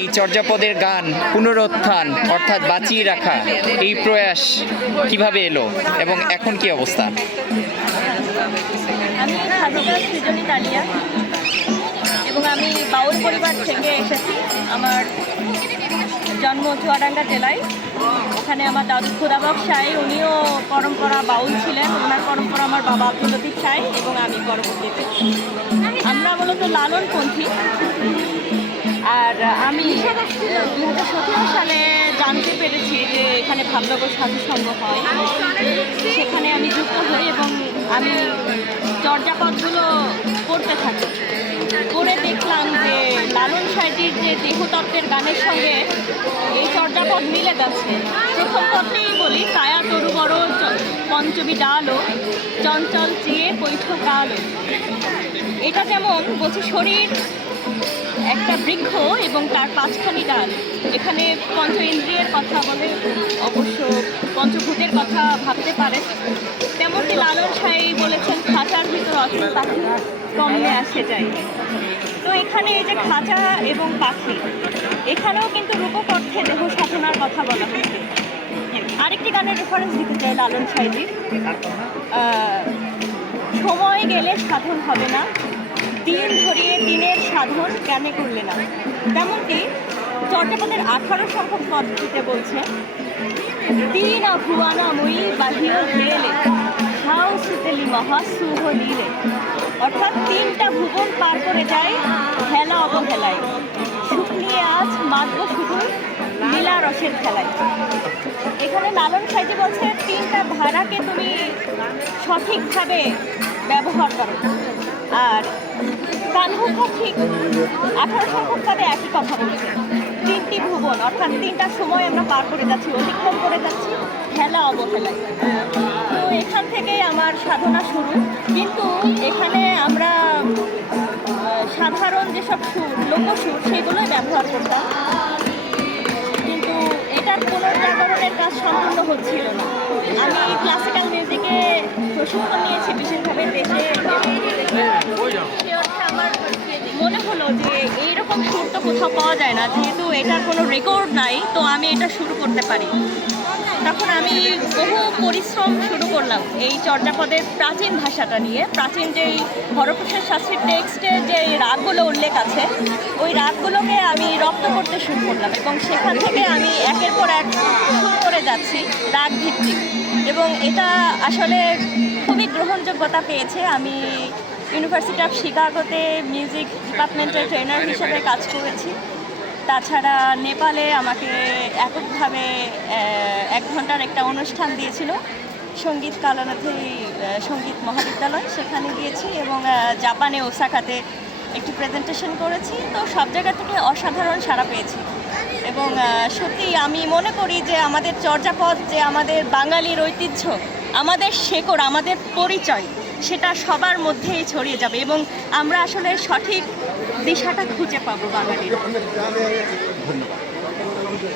এই চর্যাপদের গান পুনরুত্থান অর্থাৎ বাঁচিয়ে রাখা এই প্রয়াস কিভাবে এলো এবং এখন কি অবস্থা? আমি সাধকা সৃজনী তালিয়া এবং আমি বাউল পরিবার থেকে এসেছি। আমার জন্ম চুয়াডাঙ্গা জেলায়। ওখানে আমার দাদু খুদাবক সাই, উনিও পরম্পরা বাউল ছিলেন। ওনার পরম্পরা আমার বাবা আব্দুল লতিফ সাই এবং আমি পরবর্তীতে। আমরা মূলত লালনপন্থী। আর আমি 2017 সালে জানতে পেরেছি যে এখানে ভাবনগর সাধু সংঘ হয়, সেখানে আমি যুক্ত হই এবং আমি চর্যাপদগুলো পড়তে থাকি। পড়ে দেখলাম যে লালন সাঁইজির যে দেহতত্ত্বের গানের সঙ্গে এই চর্যাপদ মিলে যাচ্ছে। প্রথম পত্রেই বলি, কায়া তরু বড় পঞ্চমী ডালো চঞ্চল চেয়ে পৈঠ কালো। এটা যেমন বলছে শরীর একটা বৃক্ষ এবং তার পাঁচখানি ডাল। এখানে পঞ্চ ইন্দ্রিয়ের কথা বলে, অবশ্য পঞ্চভূতের কথা ভাবতে পারে। তেমনটি লালন সাঁই বলেছেন খাঁচার ভিতর অসীম পাখি কমলে আসে যায়। তো এখানে এই যে খাঁচা এবং পাখি, এখানেও কিন্তু রূপক অর্থে দেহ সাধনার কথা বলা হয়েছে। আরেকটি গানের রেফারেন্স দিতে চাই লালন সাঁইজির, সময় গেলে সাধন হবে না, দিন ধরিয়ে দিনের সাধন কেন করলে না। তেমনটি চর্যাপদের 18 সংখ্যক পদ্ধতিতে বলছে, তিন ভুয়ানা মই বাহির হেলে হাও সুতেলি মহা সুহ লীলে। অর্থাৎ 3টা ভুবন পার করে যায় হেলা অবহেলায়, সুখ নিয়ে আজ মাতব শুধু লীলা রসের খেলায়। এখানে লালন সাঁইজি বলছে 3টা ধারাকে তুমি সঠিকভাবে ব্যবহার করো। আর কানহুখা ঠিক 18 সংখ্যক পদে একই কথা বলছে। 3টি ভুবন অর্থাৎ 3টা সময় আমরা পার করে যাচ্ছি, অতিক্রম করে যাচ্ছি হেলা অবহেলায়। তো এখান থেকেই আমার সাধনা শুরু। কিন্তু এখানে আমরা সাধারণ যেসব সুর, লোকসুর, সেগুলোই ব্যবহার করতাম। কিন্তু এটার পুনর্জাগরণের কাজ সম্পূর্ণ হচ্ছিল না। আমি ক্লাসিক্যাল মিউজিকে প্রশিক্ষণ নিয়েছি বিশেষভাবে দেশে। সে অর্থে আমার মনে হলো যে এইরকম সুর তো কোথাও পাওয়া যায় না, যেহেতু এটার কোনো রেকর্ড নাই, তো আমি এটা শুরু করতে পারি। তখন আমি বহু পরিশ্রম শুরু করলাম এই চর্যাপদের প্রাচীন ভাষাটা নিয়ে। প্রাচীন যেই হরপ্রসাদ শাস্ত্রীর টেক্সটে যে রাগগুলো উল্লেখ আছে, ওই রাগগুলোকে আমি রপ্ত করতে শুরু করলাম এবং সেখান থেকে আমি একের পর এক শুরু করে যাচ্ছি রাগ ভিত্তিক। এবং এটা আসলে খুবই গ্রহণযোগ্যতা পেয়েছে। আমি ইউনিভার্সিটি অফ শিকাগোতে মিউজিক ডিপার্টমেন্টের ট্রেনার হিসেবে কাজ করেছি। তাছাড়া নেপালে আমাকে এককভাবে 1 ঘন্টার একটা অনুষ্ঠান দিয়েছিল সঙ্গীত কালানাথে সঙ্গীত মহাবিদ্যালয়, সেখানে গিয়েছি। এবং জাপানে ওসাকাতে একটি প্রেজেন্টেশন করেছি। তো সব জায়গা থেকে অসাধারণ সাড়া পেয়েছি। এবং সত্যি আমি মনে করি যে আমাদের চর্যাপদ, যে আমাদের বাঙালির ঐতিহ্য, আমাদের শেকড়, আমাদের পরিচয়, সেটা সবার মধ্যেই ছড়িয়ে যাবে এবং আমরা আসলে সঠিক দিশাটা খুঁজে পাবো বাঙালির। ধন্যবাদ।